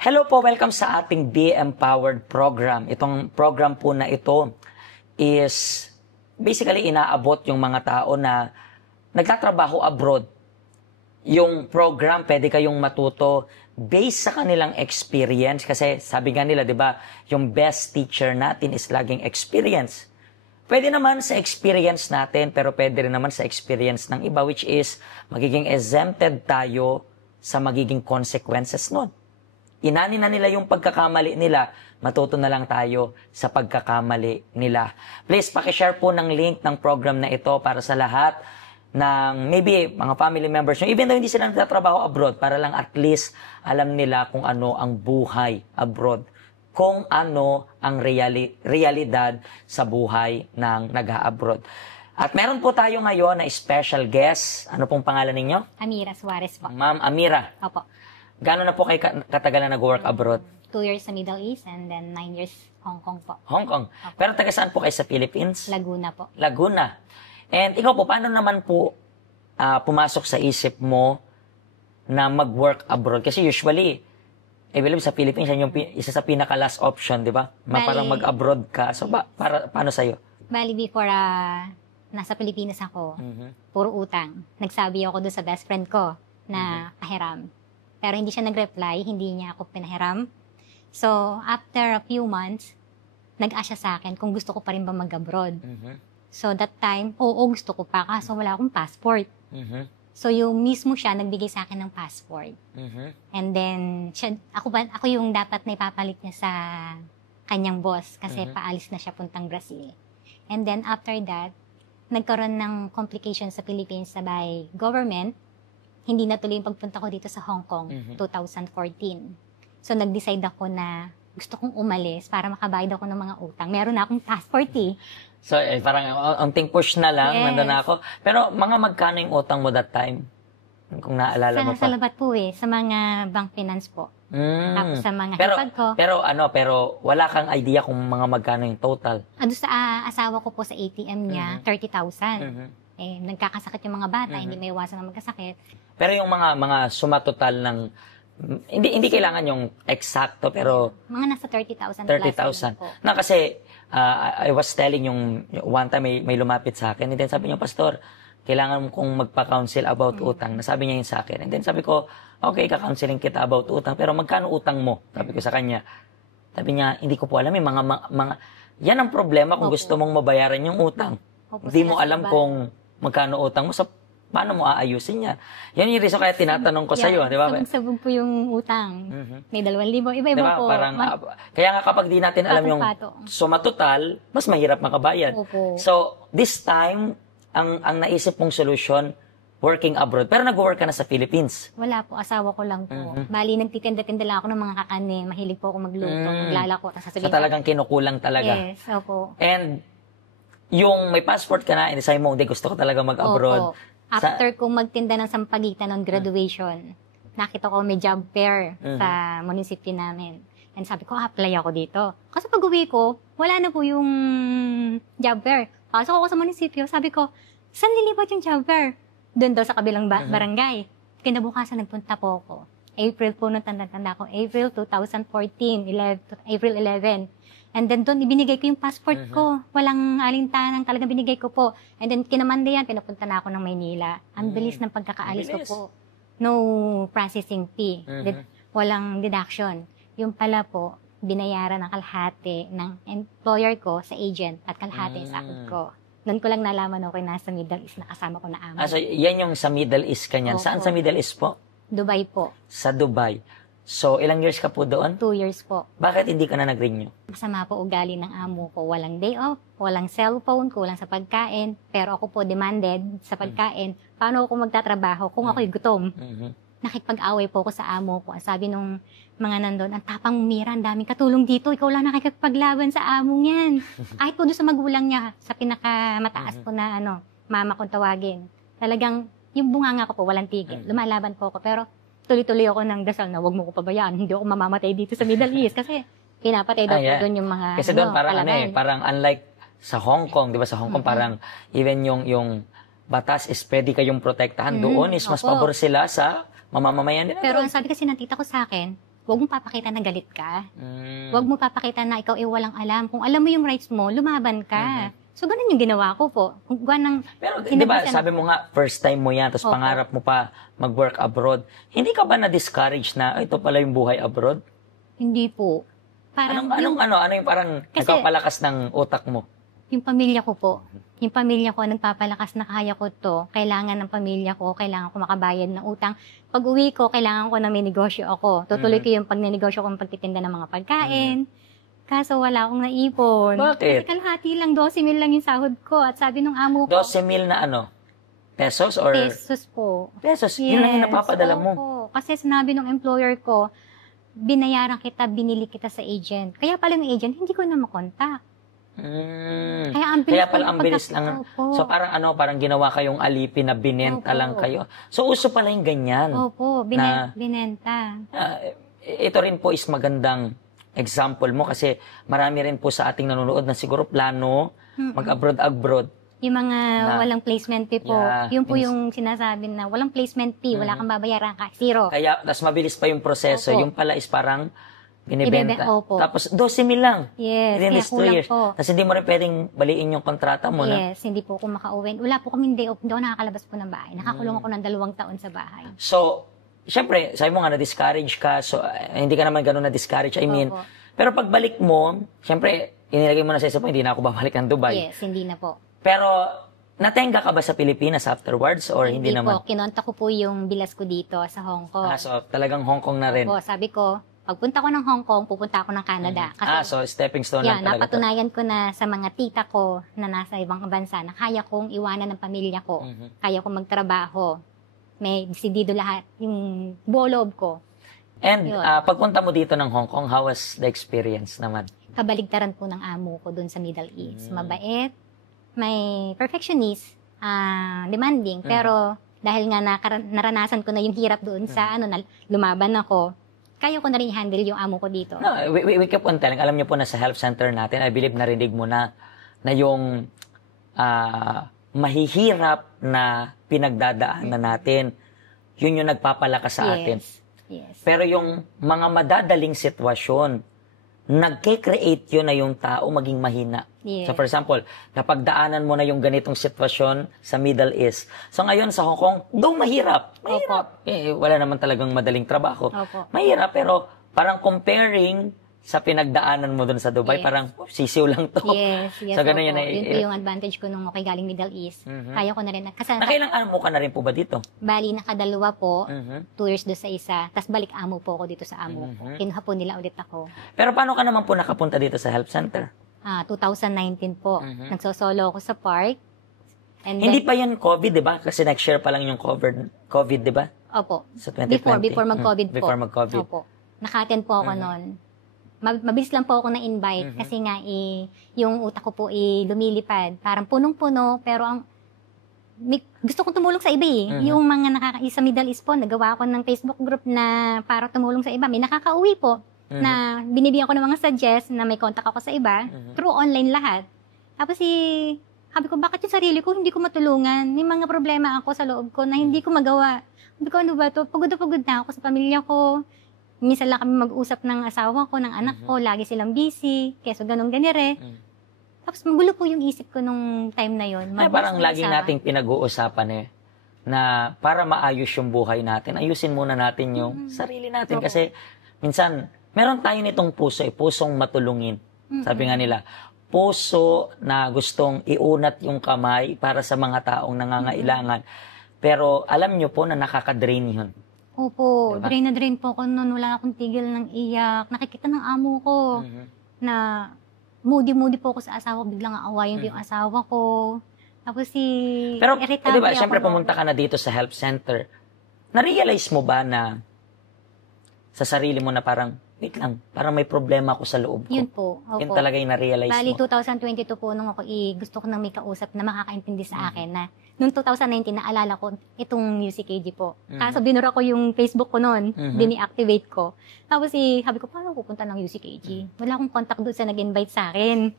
Hello po, welcome sa ating Be Empowered program. Itong program po na ito is basically inaabot yung mga tao na nagtatrabaho abroad. Yung program, pwede kayong matuto based sa kanilang experience. Kasi sabi nga nila, di ba, yung best teacher natin is laging experience. Pwede naman sa experience natin, pero pwede rin naman sa experience ng iba, which is magiging exempted tayo sa magiging consequences nun. Inani na nila yung pagkakamali nila, matuto na lang tayo sa pagkakamali nila. Please, pakishare po ng link ng program na ito para sa lahat ng maybe mga family members nyo, even though hindi sila nagtatrabaho abroad, para lang at least alam nila kung ano ang buhay abroad, kung ano ang realidad sa buhay ng nag-abroad. At meron po tayo ngayon na special guest. Ano pong pangalan ninyo? Amira Suarez po. Ma'am Amira. Opo. Gano'n na po kayo katagal na nag-work abroad? 2 years sa Middle East and then 9 years Hong Kong po. Hong Kong. Opo. Pero taga saan po kayo sa Philippines? Laguna po. Laguna. And ikaw po, paano naman po pumasok sa isip mo na mag-work abroad? Kasi usually, I believe sa Philippines, yan yung isa sa pinaka-last option, di ba? Parang mag-abroad ka. So, paano sa'yo? Bali, before nasa Pilipinas ako, puro utang. Nagsabi ako doon sa best friend ko na pahiram. Pero hindi siya nag-reply, hindi niya ako pinahiram. So, after a few months, nag-asya sa akin kung gusto ko pa rin ba mag-abroad. So, that time, oo, gusto ko pa, kaso wala akong passport. So, yung mismo siya, nagbigay sa akin ng passport. And then, ako yung dapat na ipapalit niya sa kanyang boss kasi paalis na siya puntang Brazil. And then, after that, nagkaroon ng complications sa Philippines sa by government. Hindi natuloy yung pagpunta ko dito sa Hong Kong, 2014. So, nag-decide ako na gusto kong umalis para makabayad ako ng mga utang. Meron na akong passport eh. So, parang unting push na lang, nandun na ako. Pero mga magkano yung utang mo that time? Kung naalala mo pa. Sa labat po eh, sa mga bank finance po. Tapos sa mga hipag ko. Pero wala kang idea kung mga magkano yung total? Doon sa asawa ko po sa ATM niya, 30,000. Eh, nagkakasakit yung mga bata, hindi may iwasan na magkasakit. Pero yung mga suma total ng, hindi kailangan yung eksakto, pero mga nasa 30,000 30,000. Na kasi, I was telling yung one time may lumapit sa akin, and then sabi niya, Pastor, kailangan kong magpa-counsel about utang. Nasabi niya yun sa akin. And then sabi ko, okay, ka-counseling kita about utang, pero magkano utang mo? Sabi ko sa kanya. Sabi niya, hindi ko po alam, yan ang problema kung gusto mong mabayaran yung utang. Hindi mo alam kung magkano utang mo, so paano mo aayusin niya? Yan yung reason kaya tinatanong ko sa'yo, di ba? Sabog po yung utang. May 2,000, iba-iba diba? po. Kaya nga kapag di natin alam yung suma total, mas mahirap makabayad. So, this time, ang naisip mong solusyon, working abroad. Pero nag-work ka na sa Philippines? Wala po, asawa ko lang po. Bali, nagtitinda-tinda lang ako ng mga kakanin. Mahilig po ako magluto, maglalako. So talagang kinukulang talaga? Yes, opo. And yung may passport ka na, sabi mo, hindi, gusto ko talaga mag-abroad. Opo. After kong magtinda ng sampagitan ng graduation, nakita ko may job fair sa munisipyo namin. And sabi ko, apply ako dito. Kasi pag uwi ko, wala na po yung job fair. Pasok ako sa munisipyo, sabi ko, saan lilipat yung job fair? Doon daw sa kabilang barangay. Kinabukasan, nagpunta po ako. April po, nung tanda-tanda ko, April 2014, April 11. And then doon, ibinigay ko yung passport ko. Walang alintanang talagang binigay ko po. And then, kinamanda yan, pinapunta na ako ng Maynila. Ang bilis ng pagkakaalis ko po. No processing fee. Walang deduction. Yung pala po, binayaran ng kalahati ng employer ko sa agent at kalahati sa sahod ko. Noon ko lang nalaman ako nasa Middle East na kasama ko na amo. So, yan yung sa Middle East kanyan. Saan sa Middle East po? Dubai po. Sa Dubai. So, ilang years ka po doon? 2 years po. Bakit hindi ka na nag-renew? Masama po ugali ng amo ko. Walang day off, walang cellphone, kulang sa pagkain. Pero ako po demanded sa pagkain. Paano ako magtatrabaho kung ako'y gutom? Nakipag-away po ako sa amo ko. Sabi nung mga nandun, ang tapang Mira, ang daming katulong dito. Ikaw lang nakikipaglaban sa amo niyan. Kahit po doon sa magulang niya, sa pinakamataas po na mama kong tawagin. Talagang, yung bunganga ko po, walang tigil. Lumalaban po ako. Pero, tuloy-tuloy ako ng dasal na huwag mo ko pabayaan. Hindi ako mamamatay dito sa Middle East. Kasi, pinapatay daw po doon yung mga kasi doon parang parang unlike sa Hong Kong, di ba? Sa Hong Kong, parang even yung batas is pwede kayong protektahan. Doon is mas pabor sila sa mamamayan nila. Pero ang sabi kasi ng tita ko sa akin, huwag mo papakita na galit ka. Mm. Huwag mo papakita na ikaw walang alam. Kung alam mo yung rights mo, lumaban ka. So, ganun yung ginawa ko po. Kung gawa ng... Pero, di ba, sabi mo nga, first time mo yan, tapos Opo. pangarap mo pa mag-work abroad. Hindi ka ba na-discourage na, ito pala yung buhay abroad? Hindi po. Parang Ano yung parang Kasi- nagpapalakas ng utak mo? yung pamilya ko po. Yung pamilya ko, nagpapalakas na kaya ko to. Kailangan ng pamilya ko, kailangan ko makabayad ng utang. Pag uwi ko, kailangan ko na may negosyo ako. Tutuloy ko yung pagnenegosyo ko ng pagtitinda ng mga pagkain. Kaso wala akong naipon. Bakit? Kasi kalahati lang, 12,000 lang yung sahod ko. At sabi nung amo ko, 12,000 na ano? Pesos or? pesos po. Pesos. Yun lang yung napapadala mo. Opo. Kasi sinabi ng employer ko, binayaran kita, binili kita sa agent. Kaya pala yung agent, hindi ko na makontak. Mm. Kaya ang bilis Kaya pala ang bilis lang. Opo. So parang ginawa kayong alipin na binenta Opo. lang kayo. So uso pala yung ganyan. Opo, Na- binenta. Ito rin po is magandang example mo kasi marami rin po sa ating nanonood na siguro plano mag-abroad. Yung mga walang placement fee po, Yeah, yun po yung sinasabi na walang placement fee, wala kang babayaran ka, zero. Kaya, tas mabilis pa yung proseso. Opo. Yung pala is parang binibenta. Opo. Tapos 12,000 lang. Yes, Within kaya these 2 kulang years. po. Tapos hindi mo rin pwedeng baliin yung kontrata mo na. Yes, hindi po ako makauwi. Wala po kaming day off, hindi ako nakakalabas po ng bahay. Nakakulong ako ng 2 taon sa bahay. So, syempre, sabi mo nga na-discourage ka. So, hindi ka naman ganun na-discourage. I mean, Opo. pero pagbalik mo, syempre, inilagay mo na sa isip mo, hindi na ako babalik ng Dubai. Yes, hindi na po. Pero, natenga ka ba sa Pilipinas afterwards or hindi naman? po, kinonta ko po yung bilas ko dito sa Hong Kong. So, talagang Hong Kong na rin. Opo, sabi ko, pagpunta ko ng Hong Kong, pupunta ako ng Canada. Kasi, So stepping stone yeah, lang talaga to. napatunayan ko na sa mga tita ko na nasa ibang bansa na kaya kong iwanan ng pamilya ko. Kaya kong magtrabaho. May decidido lahat. Yung buo-loob ko. And Yun. pagpunta mo dito ng Hong Kong, how was the experience naman? Kabaligtaran po ng amo ko dun sa Middle East. Mabait, may perfectionist, demanding, pero dahil nga naranasan ko na yung hirap doon sa lumaban ako, kaya ko na rin i-handle yung amo ko dito. No, we keep on telling. Alam niyo po na sa health center natin, I believe narinig mo na yung mahihirap na pinagdadaanan natin, yun yung nagpapalakas sa atin. Yes. Pero yung mga madadaling sitwasyon, nagke-create yun na yung tao maging mahina. Yes. So for example, napagdaanan mo na yung ganitong sitwasyon sa Middle East. So ngayon sa Hong Kong, though mahirap. Wala naman talagang madaling trabaho. Opo. Mahirap, pero parang comparing sa pinagdaanan mo dun sa Dubai, Yes. parang sisiw lang to. Yes. So ganun yun. Yun po yung advantage ko nung okay galing Middle East. Kaya ko na rin. Kasi Nakailang mo ka na rin po ba dito? bali nakadalawa po, Mhm. 2 years doon sa isa, tas balik amo po ako dito sa amo ko. Kinuha po nila ulit ako. Pero paano ka naman po nakapunta dito sa health center? 2019 po. Nagsosolo ako sa park. And Hindi then, pa yan COVID, di ba? Kasi next year pa lang yung COVID, di ba? opo. Sa 2020. Before mag-COVID po. Before mag-COVID. Opo. Naka-attend po ako noon. Mabilis lang po ako na-invite kasi nga yung utak ko po lumilipad. Parang punong-puno pero gusto kong tumulong sa iba Yung mga sa Middle East po, nagawa ako ng Facebook group na para tumulong sa iba. May nakakauwi po na binibigyan ko ng mga suggest na may contact ako sa iba through online lahat. Tapos sabi ko, bakit yung sarili ko hindi ko matulungan? May mga problema ako sa loob ko na hindi ko magawa. Sabi ko, ano ba to? Pagod na pagod na ako sa pamilya ko. Minsan lang kami mag-usap ng asawa ko, ng anak ko, lagi silang busy, keso ganun ganire. Tapos magulo po yung isip ko nung time na yon. Ay, parang lagi nating pinag-uusapan na para maayos yung buhay natin, ayusin muna natin yung sarili natin. Kasi minsan, meron tayo nitong puso, pusong matulungin. Sabi nga nila, puso na gustong iunat yung kamay para sa mga taong nangangailangan. Pero alam nyo po na nakaka-drain yun. Opo, Diba? drain na drain po ako noon. Wala akong tigil ng iyak. Nakikita ng amo ko na moody po ako sa asawa ko. Biglang aawayin ko yung asawa ko. Tapos Pero, irritable di ba, ako syempre noon. pumunta ka na dito sa health center. Na-realize mo ba na sa sarili mo na parang, wait lang, parang may problema ako sa loob ko? Yun po. Opo. Yun talaga yung na-realize Bali, mo. 2022 po, nung ako gusto ko nang may kausap na makakaintindi sa akin na noong 2019, naalala ko itong UCKG po. Kaso binura ko yung Facebook ko noon, dini-activate ko. Tapos sabi ko, paano pupunta ng UCKG? Wala akong contact doon sa nag-invite sa akin.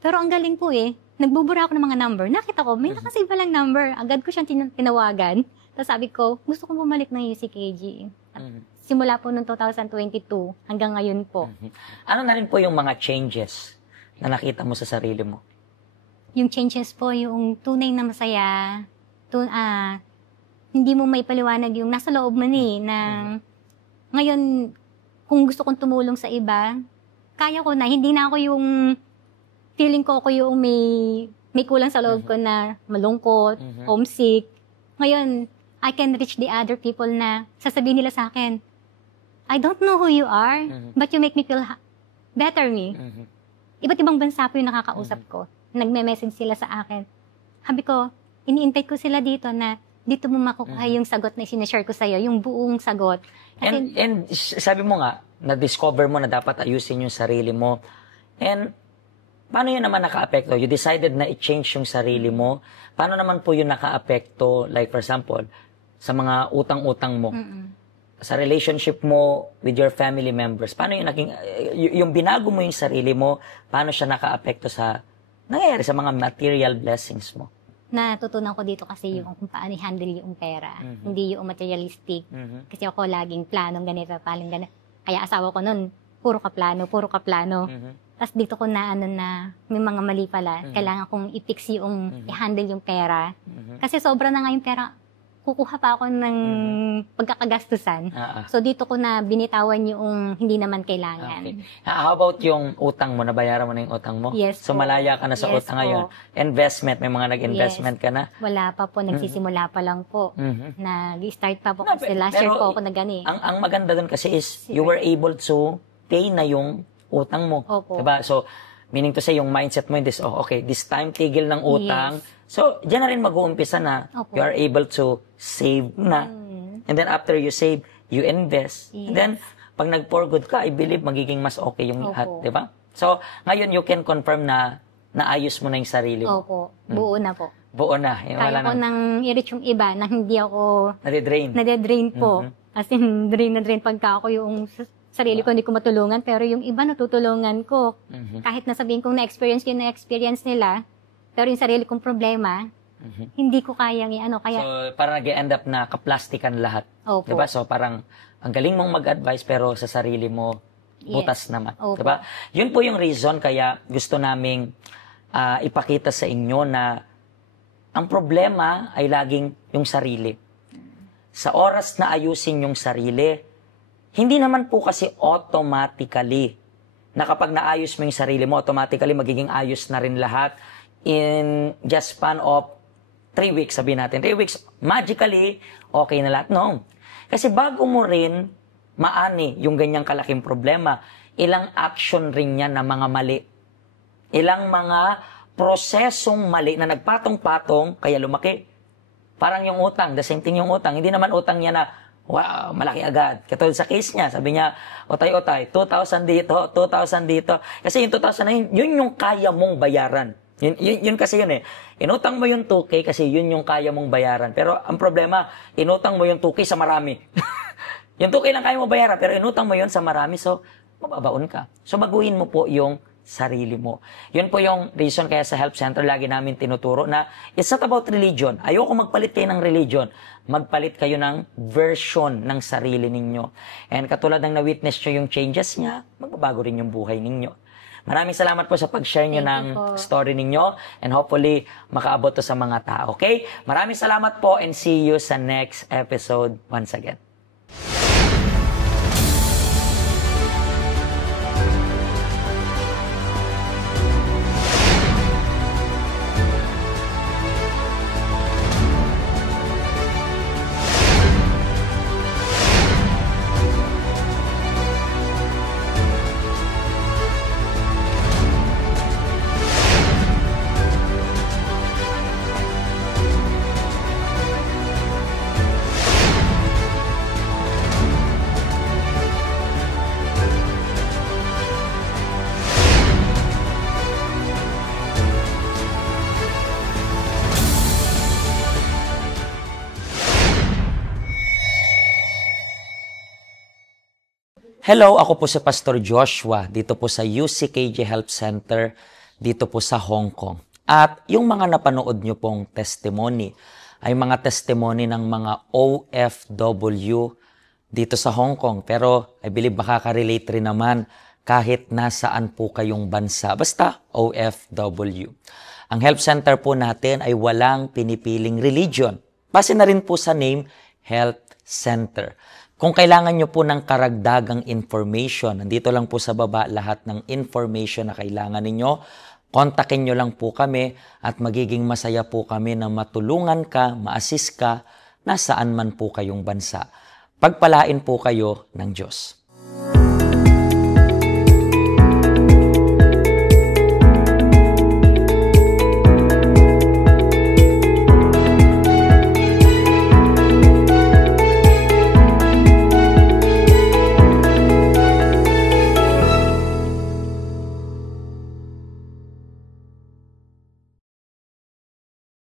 Pero ang galing po nagbubura ako ng mga number. Nakita ko, may nakasave palang number. Agad ko siyang tinawagan. Tapos sabi ko, gusto kong bumalik ng UCKG. At simula po noong 2022 hanggang ngayon po. Ano na rin po yung mga changes na nakita mo sa sarili mo? Yung changes po, yung tunay na masaya, hindi mo maipaliwanag yung nasa loob mo na ngayon, kung gusto kong tumulong sa iba, kaya ko na, hindi na ako yung feeling ko ako yung may kulang sa loob ko na malungkot, homesick. Ngayon, I can reach the other people na sasabihin nila sa akin, I don't know who you are, but you make me feel better me. Iba't ibang bansa po yung nakakausap ko. Nagme-message sila sa akin. Sabi ko, ini-invite ko sila dito na dito mo makukuha yung sagot na sinashare ko sa'yo, yung buong sagot. Kasi, And sabi mo nga, na-discover mo na dapat ayusin yung sarili mo. And paano yun naman naka-apekto? You decided na i-change yung sarili mo. Paano naman po yun naka-apekto? Like for example, sa mga utang-utang mo. Sa relationship mo with your family members. Paano yung naging, yung binago mo yung sarili mo, paano siya naka-apekto sa nangyayari sa mga material blessings mo? natutunan ko dito kasi yung kung paano i-handle yung pera. Hindi yung materialistic. Kasi ako laging planong ganito, paling ganito. Kaya asawa ko nun, puro ka plano. Tapos dito ko na may mga mali pala. Kailangan kong i-fix yung i-handle yung pera. Kasi sobra na nga yung pera. Kukuha pa ako ng pagkakagastusan. So dito ko na binitawan yung hindi naman kailangan. Okay. How about yung utang mo? Nabayaran mo na yung utang mo? Yes so po. malaya ka na sa Yes utang ngayon. Investment, may mga nag-investment ka na? Wala pa po, nagsisimula pa lang po. Nag-start pa po No, kasi last year po ako nagani. Ang maganda dun kasi is you were able to pay na yung utang mo. Opo. Diba? So, meaning to say, yung mindset mo in this, okay, this time tigil ng utang. Yes. So, dyan na rin mag-uumpisa na Opo. you are able to save na. And then after you save, you invest. Yes. And then, pag nag-for good ka, I believe magiging mas okay yung lahat. Opo. Diba? So, ngayon you can confirm na naayos mo na yung sarili mo. Opo, buo na po. Buo na. Yung Kaya wala ko nang nang i-reach yung iba na hindi ako nade-drain. nade-drain po. As in, drain na drain pagka ako yung sarili ko hindi ko matulungan, pero yung iba natutulungan ko. Kahit nasabihin kong na-experience ko yung na-experience nila, pero yung sarili kong problema, hindi ko kayang kaya, So, parang nag-end up na kaplastikan lahat. Opo. Diba? So, parang ang galing mong mag-advise pero sa sarili mo, butas naman. Opo. Diba? Yun po yung reason kaya gusto naming ipakita sa inyo na ang problema ay laging yung sarili. Sa oras na ayusin yung sarili, hindi naman po kasi automatically na kapag naayos mo yung sarili mo, automatically magiging ayos na rin lahat in just span of 3 weeks, sabihin natin. 3 weeks, magically, okay na lahat. No. Kasi bago mo rin maani yung ganyang kalaking problema, ilang action rin yan na mga mali. Ilang mga prosesong mali na nagpatong-patong, kaya lumaki. Parang yung utang, the same thing yung utang. Hindi naman utang niya na, wow, malaki agad. Katulad sa case niya, sabi niya, otay, 2,000 dito, 2,000 dito. Kasi yung 2,000 na yun yung kaya mong bayaran. Yun kasi yun eh. Inutang mo yung 2K kasi yun yung kaya mong bayaran. Pero ang problema, inutang mo yung 2K sa marami. Yung 2K lang kaya mo bayaran, pero inutang mo yun sa marami, so mababaon ka. So baguhin mo po yung sarili mo. Yun po yung reason kaya sa Help Center lagi namin tinuturo na it's not about religion. Ayoko magpalit kayo ng religion. Magpalit kayo ng version ng sarili ninyo. And katulad ng na-witness nyo yung changes niya, magbabago rin yung buhay ninyo. Maraming salamat po sa pag-share nyo ng story ninyo and hopefully makaabot to sa mga tao. Okay? Maraming salamat po and see you sa next episode once again. Hello, ako po si Pastor Joshua dito po sa UCKJ Help Center dito po sa Hong Kong. At yung mga napanood nyo pong testimony ay mga testimony ng mga OFW dito sa Hong Kong. Pero I believe makaka-relate rin naman kahit nasaan po kayong bansa. Basta OFW. Ang Help Center po natin ay walang pinipiling religion. Base na rin po sa name, Help Center. Kung kailangan nyo po ng karagdagang information, nandito lang po sa baba lahat ng information na kailangan ninyo. Kontakin nyo lang po kami at magiging masaya po kami na matulungan ka, ma-assist ka, nasaan man po kayong bansa. Pagpalain po kayo ng Diyos.